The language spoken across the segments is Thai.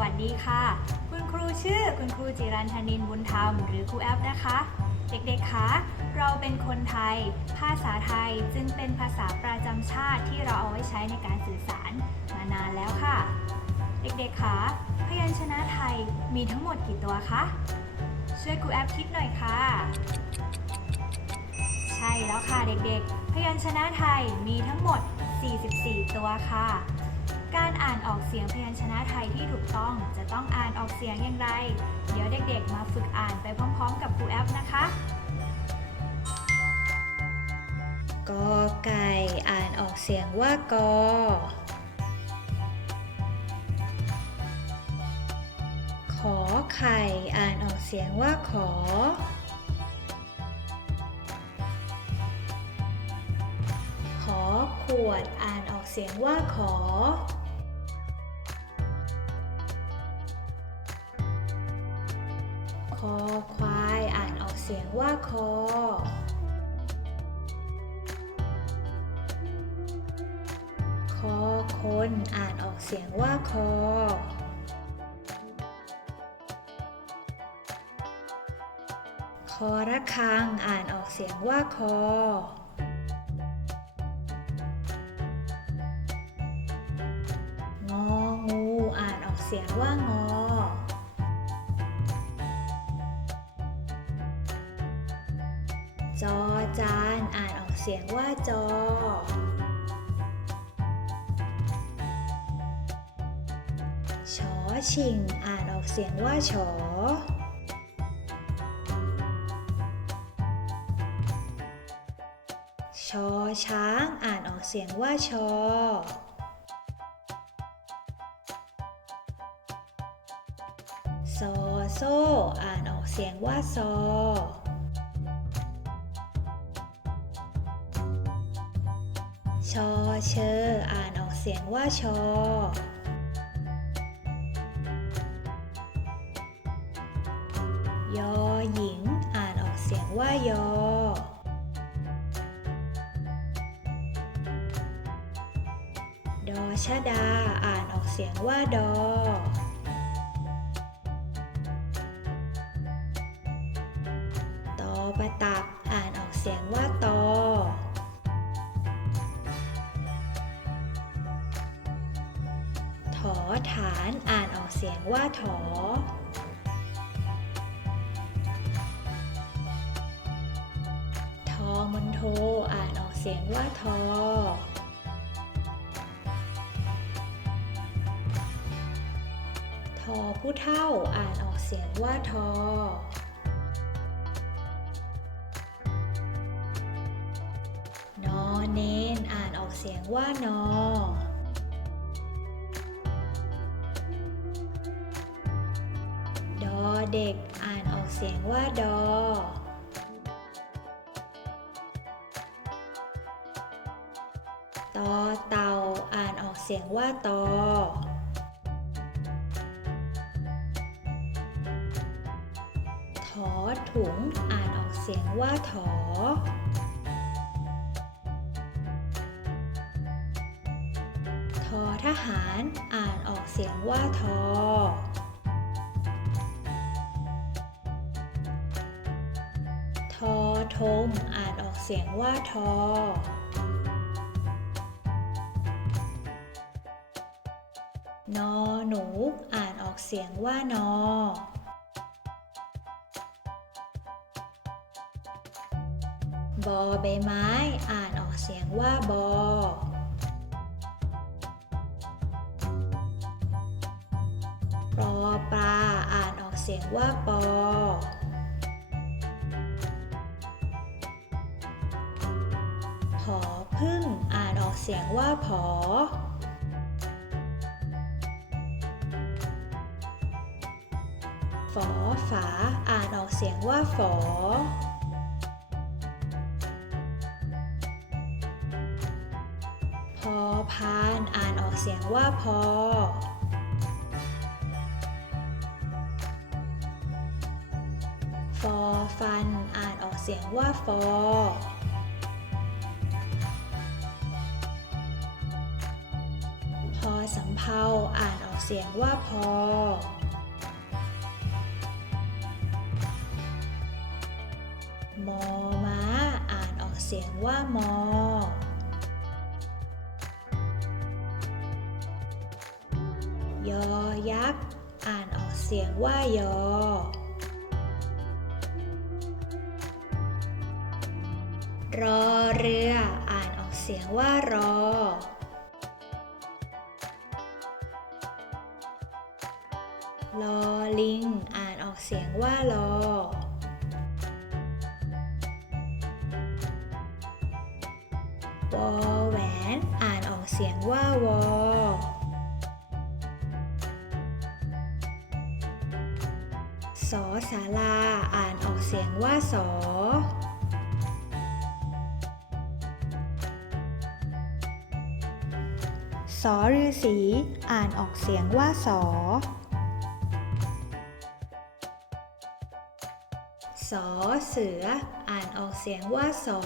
วัสดีค่ะ คุณครูชื่อคุณครูจิรันธนินบุญธรรม หรือครูแอปนะคะ เด็กๆ คะ เราเป็นคนไทย ภาษาไทยจึงเป็นภาษาประจำชาติที่เราเอาไว้ใช้ในการสื่อสารมานานแล้วค่ะ เด็กๆ คะพยัญชนะไทยมีทั้งหมดกี่ตัวคะ ช่วยครูแอปคิดหน่อยค่ะ ใช่แล้วค่ะเด็กๆ พยัญชนะไทยมีทั้งหมด 44 ตัวค่ะ การอ่านออกเสียงพยัญชนะไทยที่ถูกต้อง จะต้องอ่านออกเสียงอย่างไร เดี๋ยวเด็กๆ มาฝึกอ่านไปพร้อมๆ กับครูแอปนะคะกอไก่อ่านออกเสียงว่ากอขอไข่อ่านออกเสียงว่าขอ ขอขวดอ่านออกเสียงว่าขอ เสียงว่าคอ คอคนอ่านออกเสียงว่าคอ คอระฆังอ่านออกเสียงว่าคอ งองูอ่านออกเสียงว่างอ จอจานอ่านออกเสียงว่าจอ ชอชิง อ่านออกเสียงว่าชอ ชอช้าง อ่านออกเสียงว่าชอซอโซ่อ่านออกเสียงว่าซอ เชออ่านออกเสียงว่าชอ ยอหญิง อ่านออกเสียงว่ายอ ดอชดา อ่านออกเสียงว่าดอ ถอฐานอ่านออกเสียงว่าถอทอมันโทอ่านออกเสียงว่าทอทอผู้เท่าอ่านออกเสียงว่าทอนอเนนอ่านออกเสียงว่านอ เด็กอ่านออกเสียงว่าดอ ตอเต่าอ่านออกเสียงว่าตอ ถอถุงอ่านออกเสียงว่าถอทอทหารอ่านออกเสียงว่าทอ ทอทงอ่านออกเสียงว่าทอ นอหนูอ่านออกเสียงว่านอ บอใบไม้อ่านออกเสียงว่าบอปอปลาอ่านออกเสียงว่าปอ พึ่งอ่านออกเสียงว่าผอ ฝอฝา อ่านออกเสียงว่าฝอ พอพาน อ่านออกเสียงว่าพอฟอฟัน อ่านออกเสียงว่าฟอ สำเภาอ่านออกเสียงว่าพอ มอม้าอ่านออกเสียงว่ามอ ยอยักษ์อ่านออกเสียงว่ายอ รอเรือ อ่านออกเสียงว่ารอ ลิง อ่านออกเสียงว่าลอ วอแหวน อ่านออกเสียงว่าวอ สอสาลา อ่านออกเสียงว่าสอสอฤาษีอ่านออกเสียงว่าสอ สอเสือ อ่านออกเสียงว่าสอ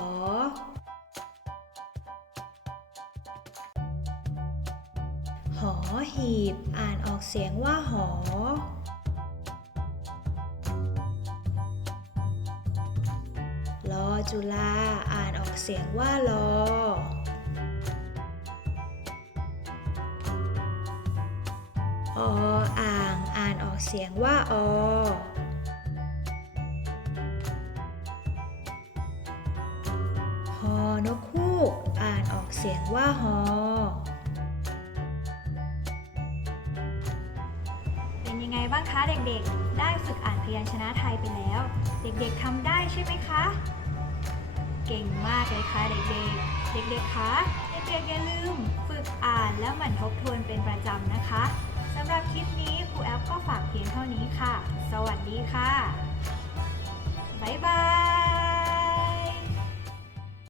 หอหีบ อ่านออกเสียงว่าหอ ลอจุลา อ่านออกเสียงว่าลอออ่าง อ่านออกเสียงว่าอ เสียงว่าฮอ เป็นยังไงบ้างคะเด็กๆ ได้ฝึกอ่านพยัญชนะไทยไปแล้ว เด็กๆทำได้ใช่ไหมคะ เก่งมากเลยค่ะเด็กๆ เด็กๆ คะเด็กๆอย่าลืมฝึกอ่านและหมั่นทบทวนเป็นประจำนะคะสำหรับคลิปนี้ครูแอฟก็ฝากเพียงเท่านี้ค่ะ สวัสดีค่ะ บ๊ายบาย